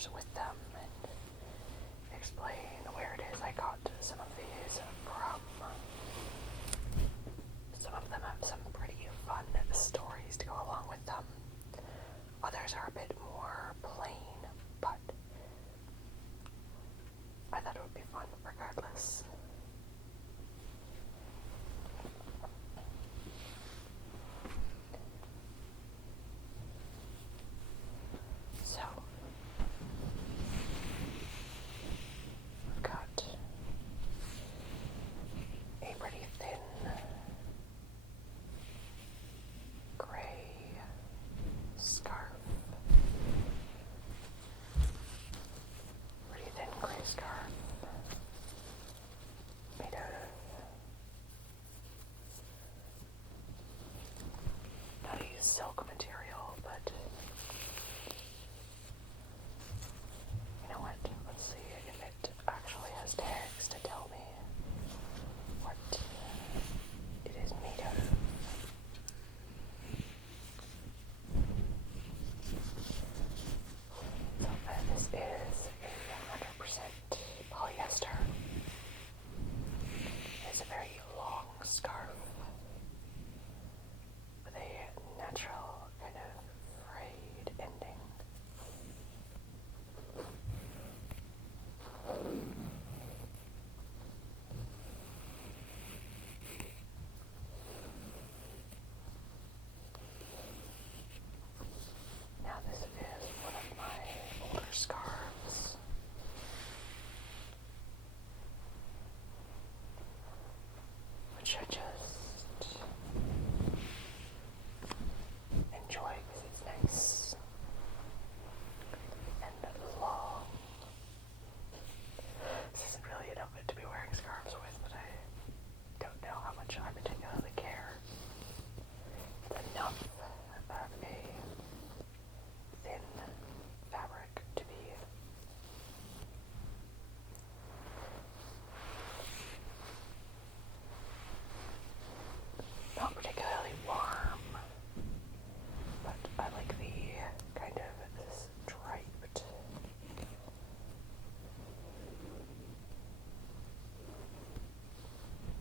pictures with them and explain where it is I got some of these from. Some of them have some pretty fun stories to go along with them. Others are a bit more plain, but I thought it would be fun regardless. So, I've got a pretty thin gray scarf. Pretty thin gray scarf made out of not a silk material, but you know what? Let's see if it actually has tags to tell me what it is made out of. So this is 100% polyester. It's a very long scarf with a natural kind of frayed ending. Now this is one of my older scarves. Which I just enjoy because it's nice and long. This isn't really an outfit to be wearing scarves with, but I don't know how much I particularly care. It's enough of a thin fabric to be not particularly warm, but I like the kind of this striped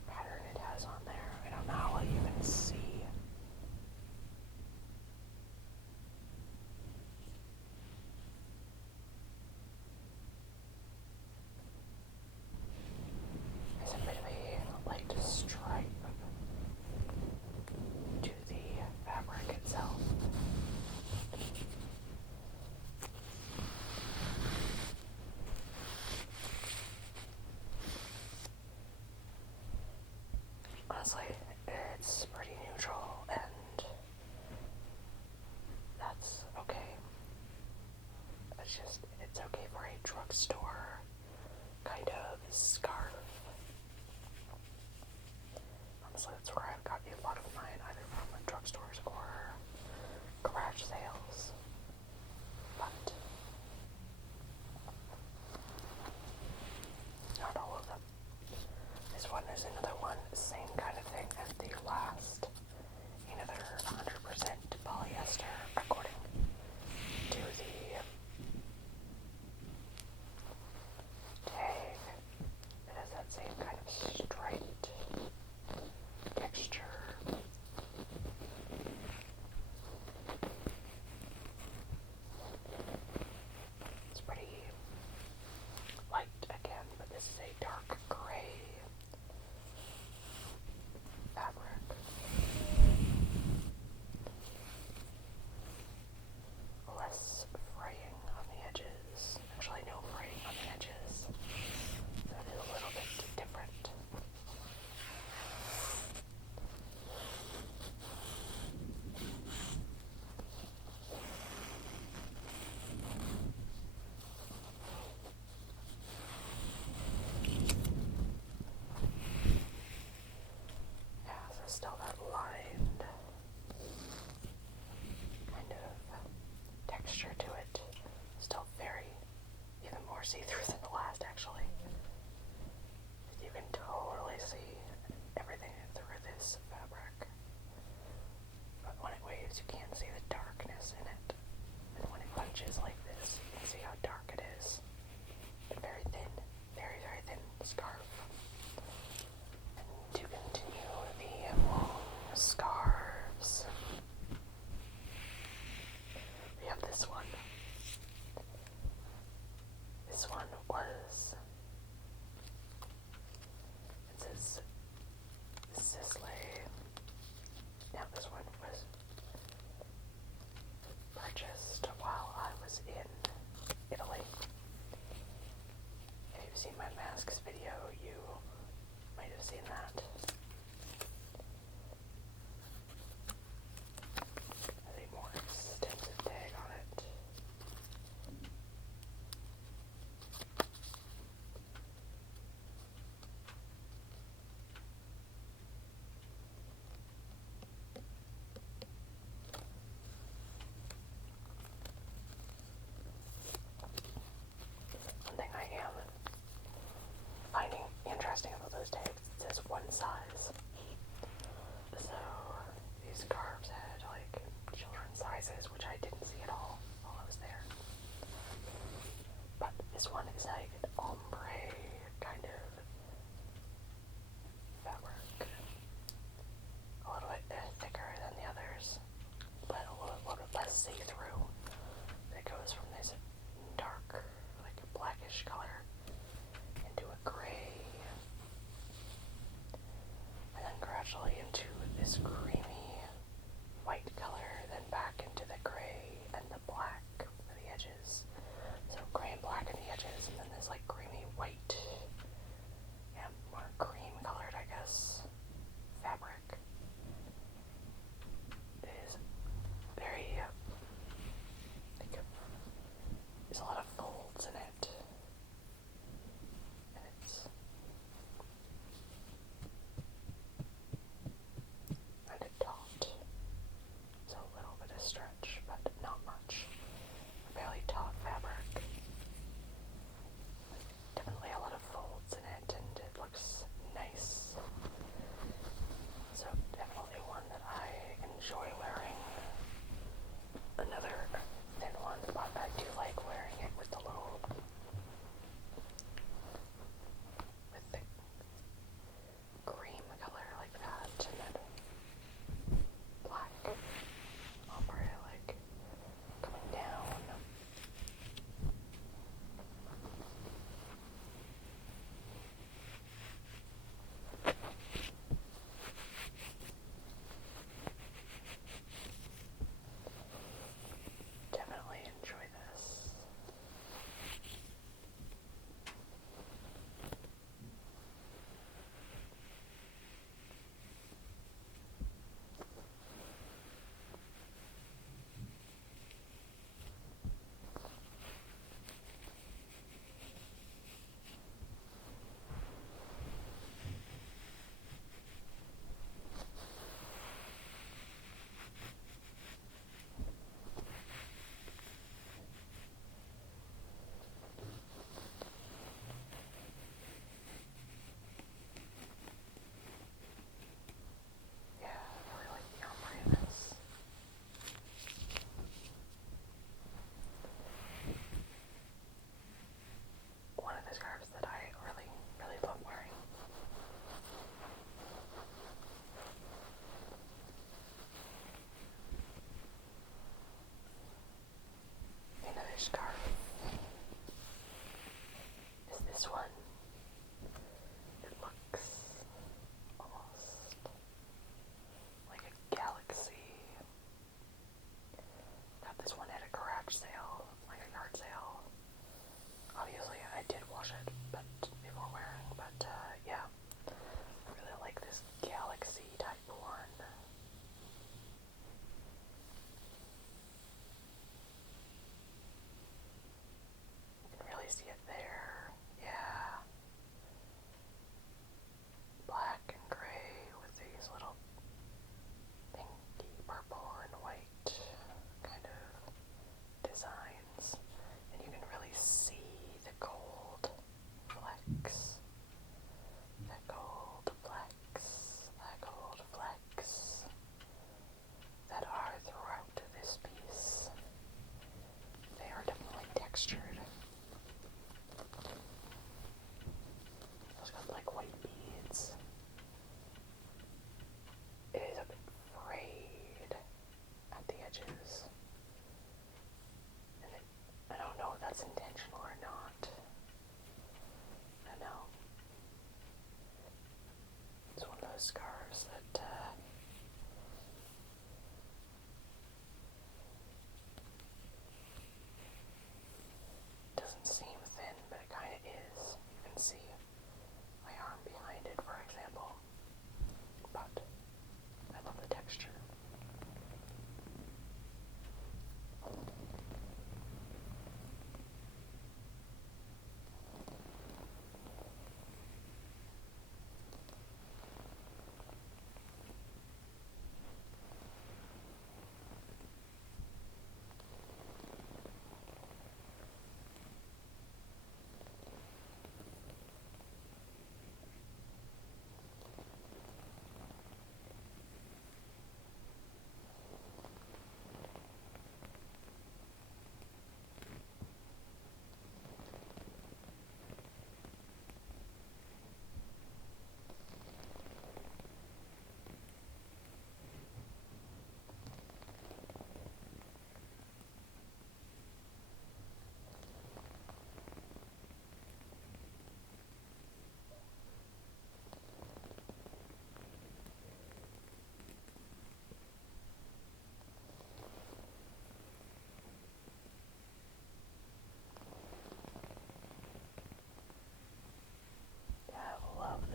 pattern it has on there. I don't know how well you can see. There's a bit of a light stripe to the fabric itself. Honestly, it's pretty neutral, and that's okay. It's okay for a drugstore kind of scarf. Honestly, that's where I've gotten a lot of mine, either from drugstores or garage sales. But not all of them. This one is another one, same kind of thing as the last. Another 100% polyester, according to the tag. It has that same kind of striped texture. textured. It's got like white beads. It is a bit frayed at the edges. And I don't know if that's intentional or not. I don't know. It's one of those scarves that doesn't seem thin, but it kind of is. You can see my arm behind it, for example. But I love the texture.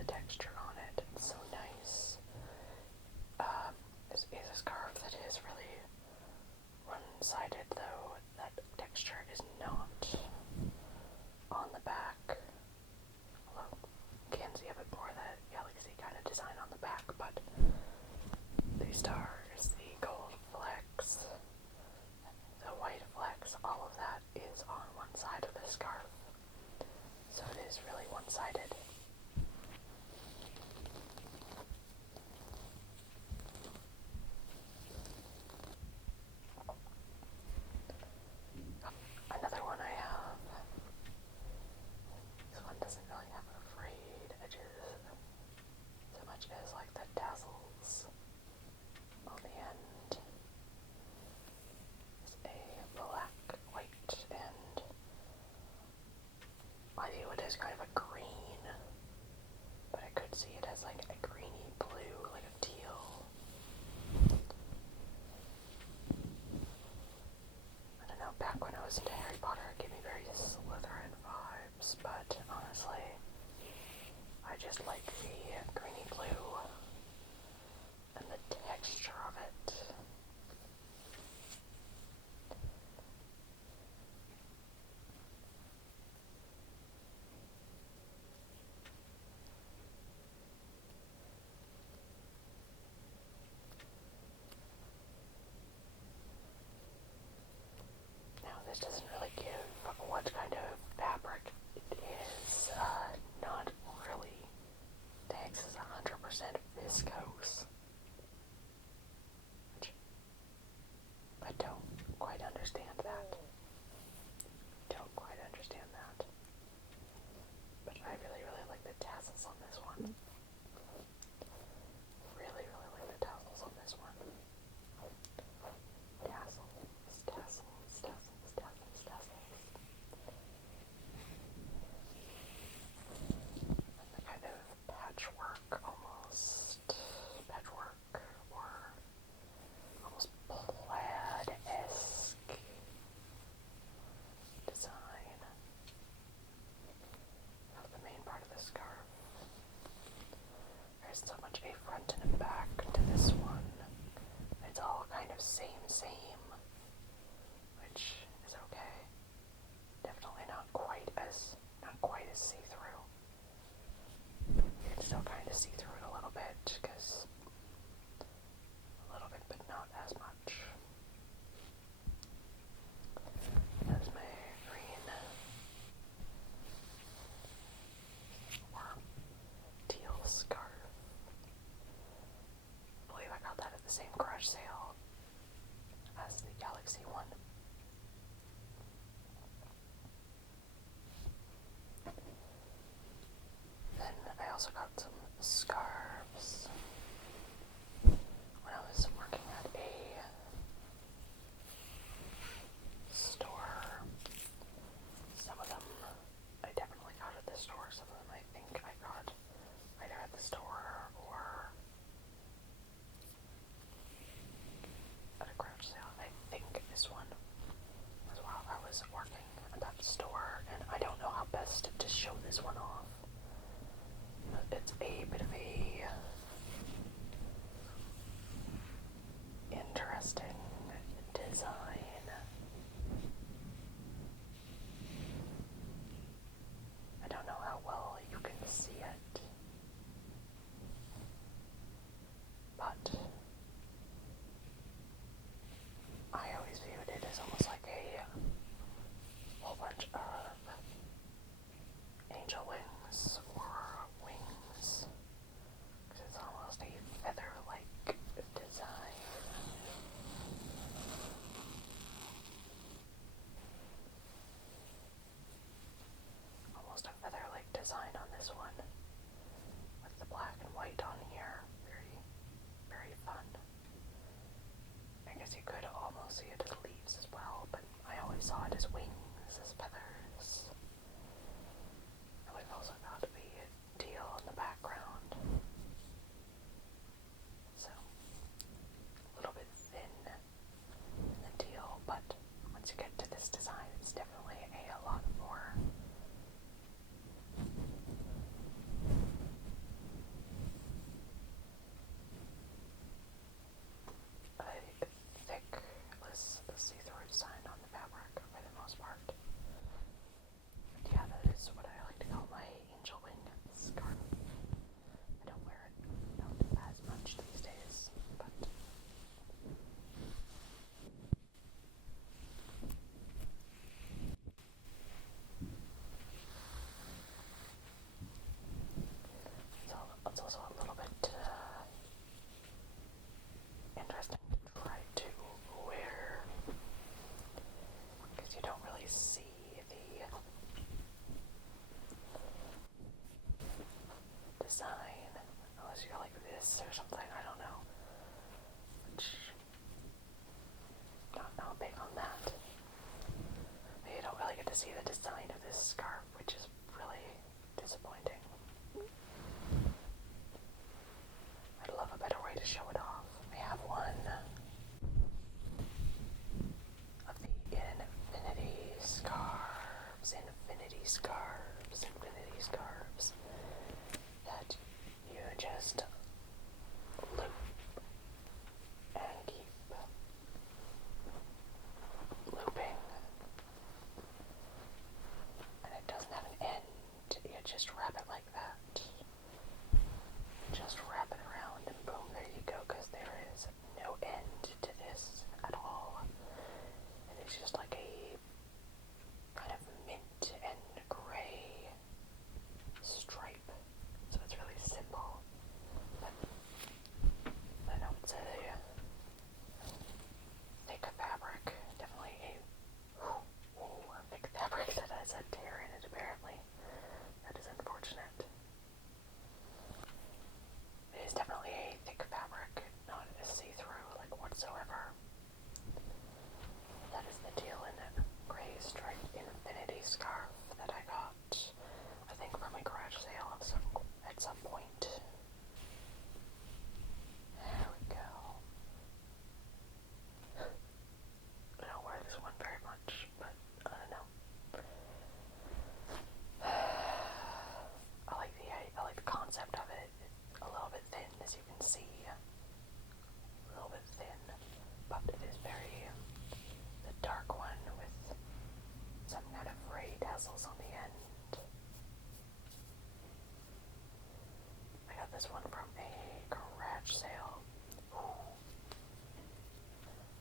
Texture on it. It's so nice. This is a scarf that is really one-sided, though. That texture is not on the back. Although you can see a bit more of that galaxy kind of design on the back, but the stars, the gold flecks, the white flecks, all of that is on one side of the scarf. So it is really one-sided. Another one I have. This one doesn't really have frayed edges so much as like the tassels on the end. It's a black, white, and I view it as kind of a green, but I could see it as like a greeny blue, like a teal. I don't know, back when I was into Harry Potter, it gave me very Slytherin vibes, but honestly, I just like the greeny blue and the texture of it. Now, this doesn't really give what kind of fabric it is. Not really. The X is it's a bit of a interesting design. I don't know how well you can see it, but I always viewed it as almost like a whole bunch of angel wings or wings, because it's almost a feather-like design. Almost a feather-like design on this one, with the black and white on here. Very, very fun. I guess you could almost see it as leaves as well, but I always saw it as wings, as feathers. And we've also got the teal in the background. So, a little bit thin in the teal, but once you get to this design, it's definitely a lot more a thick, less see-through design on the fabric for the most part. Yeah, that is what I like to call my angel wing scarf. I don't wear it out as much these days, but so it's also a little bit interesting to try to wear, because you don't really see the design unless you're like this or something. I don't know. Which, not big on that. But you don't really get to see the design of this scarf, which is really disappointing. I'd love a better way to show it off. I have one of the infinity scarves that you just loop and keep looping, and it doesn't have an end. You just wrap it like that. Just wrap it around and boom, there you go, because there is no end to this at all. And it's just like a kind of mint and gray stripe. So it's really simple. But I know it's a thick fabric. Definitely a thick fabric that has a tear in it, apparently. That is unfortunate. It is definitely a thick fabric, not a see-through like whatsoever. That is the teal and gray striped infinity scarf that I got, I think, from a garage sale at some point. There we go. I don't wear this one very much, but I don't know. I like the concept of it. It's a little bit thin, as you can see. A little bit thin, but it is very the dark one with some kind of ray tassels on the end. I got this one from a garage sale.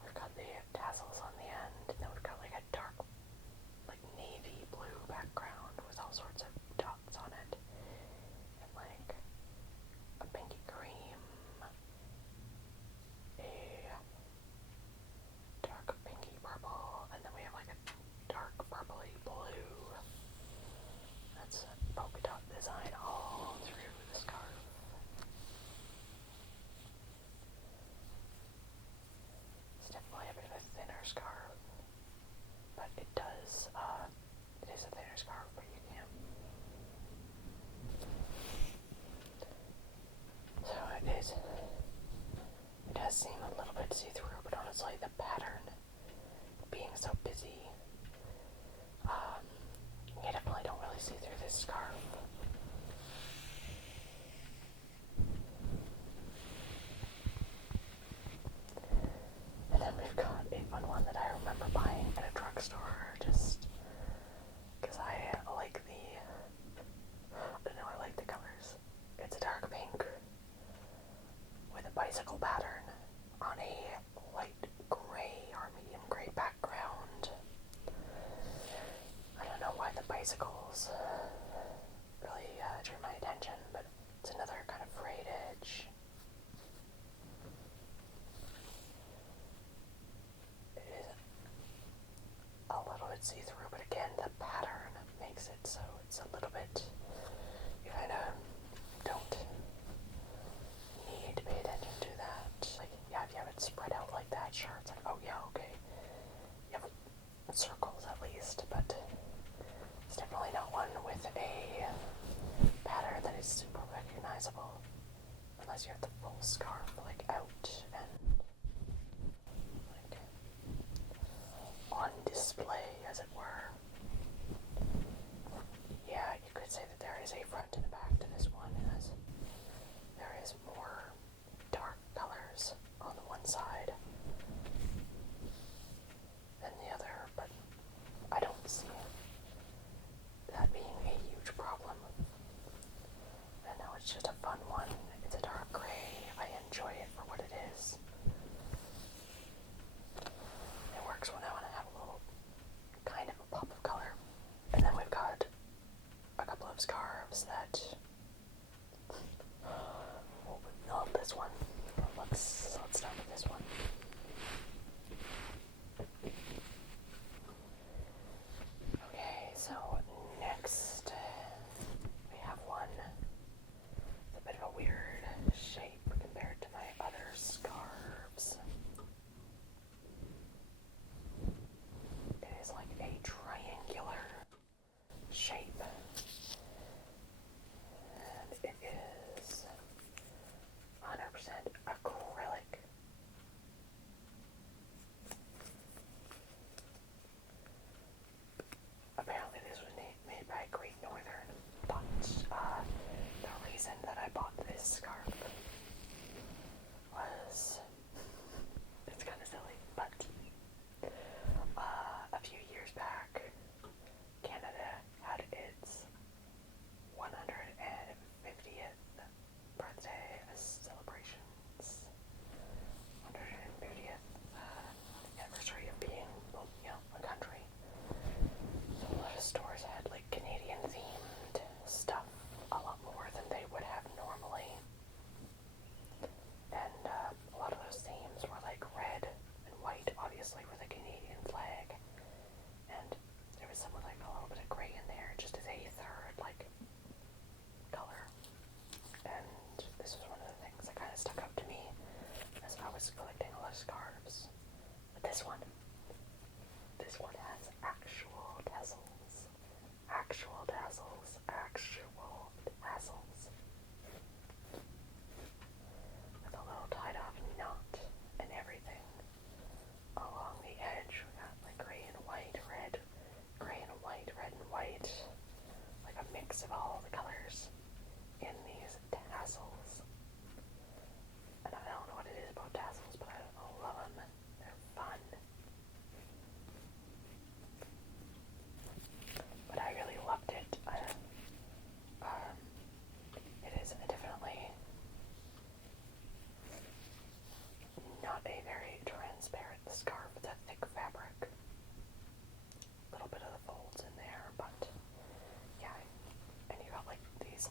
We've got the tassels on the end, and then we've got like a dark, like navy blue background with all sorts of dots on it, and like a pinky cream, a dark pinky purple, and then we have like a dark purpley blue. That's a polka dot design all through the scarf. It's definitely a bit of a thinner scarf, but it is a thinner scarf, but you can. So it does seem a little bit see-through, but honestly the pattern being so busy, you definitely don't really see through this scarf. icicles really drew my attention, but it's another kind of frayed edge. It is a little bit see-through, but again, the pattern makes it so it's a little bit, you kind of don't need to pay attention to that. Like, yeah, if you have it spread out like that, sure, it's like, oh yeah, okay. You have circles at least, but it's definitely not one with a pattern that is super recognizable, unless you have the full scarf, like, out and like on display, as it were. Yeah, you could say that there is a front and a back to this one, as there is more dark colors on the one side than the other, but I don't see that being a huge problem. And now it's just a fun one. It's a dark gray. I enjoy it for what it is. It works when I want to have a little kind of a pop of color. And then we've got a couple of scarves that, well, not this one. Let's start with this one. Okay, so next we have one with a bit of a weird shape compared to my other scarves. It is like a triangular shape, and it is 100% acrylic. Apparently this was made by Great Northern, but the reason that I bought this scarf was, it's kind of silly, but a few years back, Canada had its 150th birthday celebrations, 150th anniversary of being, well, you know, a country. So a lot of stores had like Canadian themed stuff, a lot more than they would have normally. And a lot of those themes were like red and white, obviously, for the Canadian flag. And there was some with like a little bit of gray in there, just as a third like color. And this was one of the things that kind of stuck out to me as I was collecting a lot of scarves. But this one has actual tassels. Actual tassels. Actual tassels. With a little tied off knot and everything. Along the edge, we got like gray and white, red, gray and white, red and white. Like a mix of all the colors in these tassels. And I don't know what it is about tassels, but I love them. They're fun. But I really loved it. It is definitely not a very transparent scarf. It's a thick fabric. A little bit of the folds in there, but yeah. And you got like these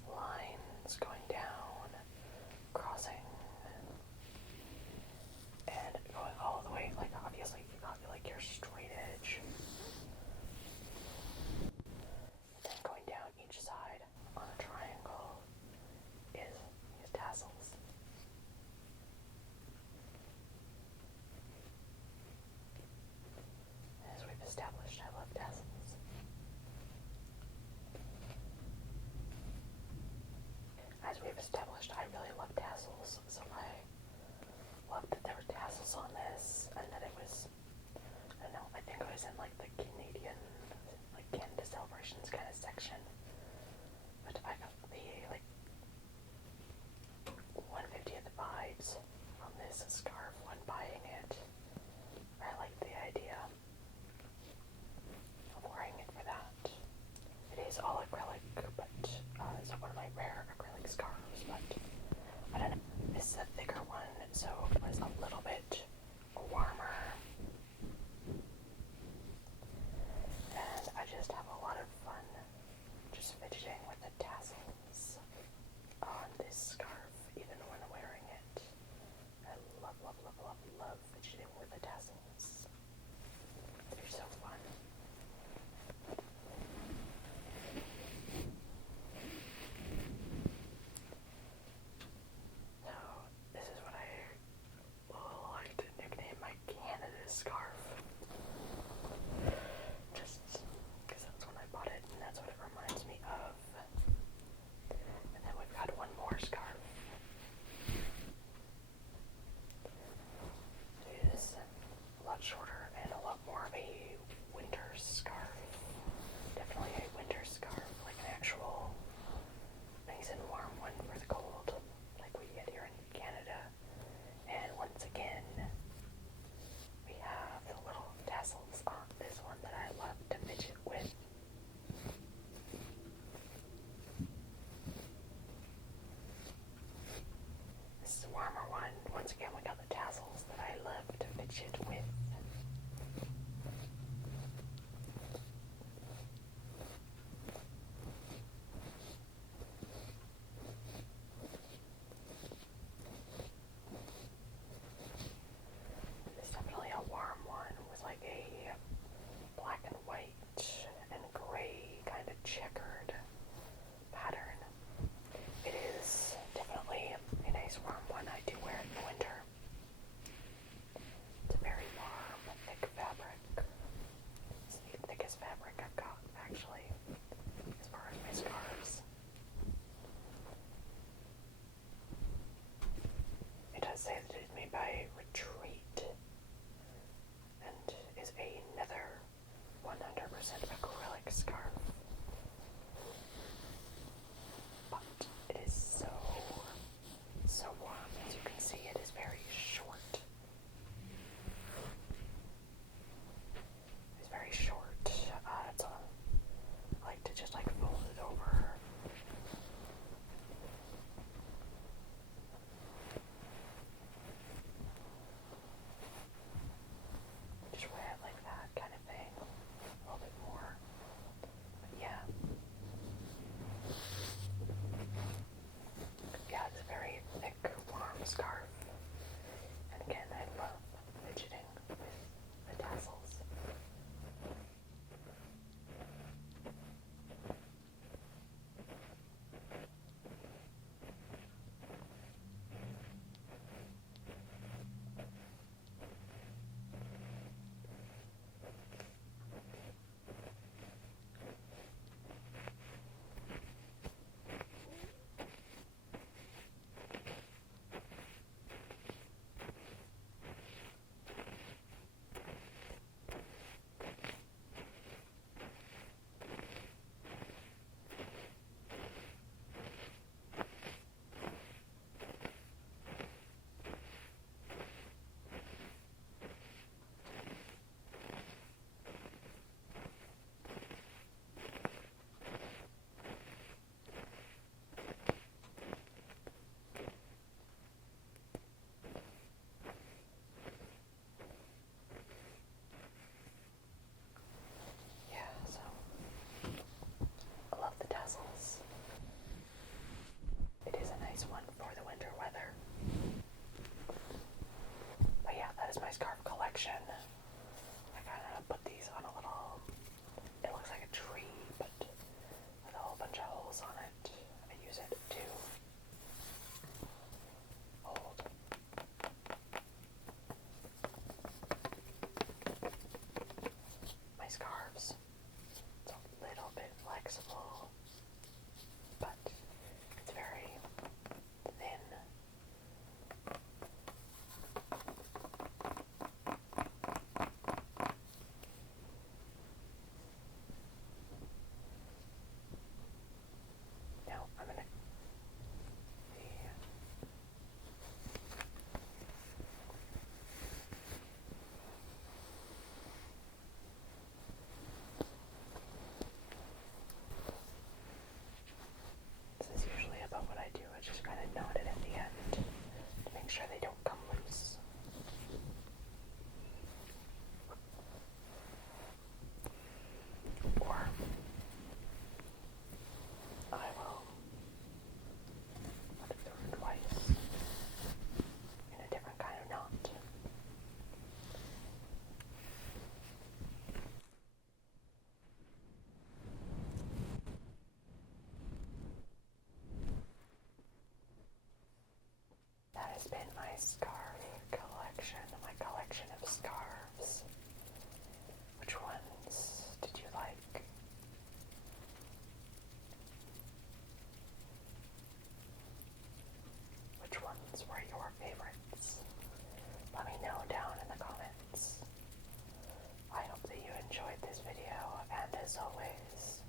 as always,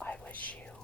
I wish you